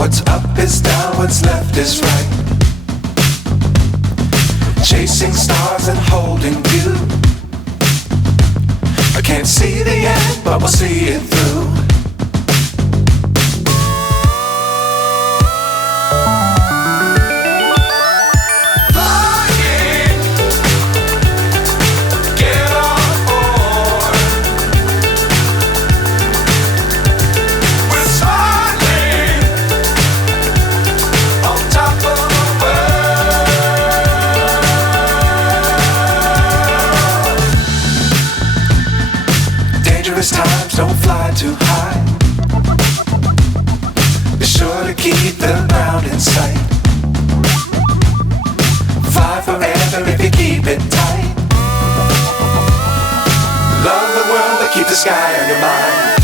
What's up is down, what's left is right. Chasing stars and holding you. I can't see the end, but we'll see it through. Times don't fly too high. Be sure to keep the ground in sight. Fly forever if you keep it tight. Love the world but keep the sky on your mind.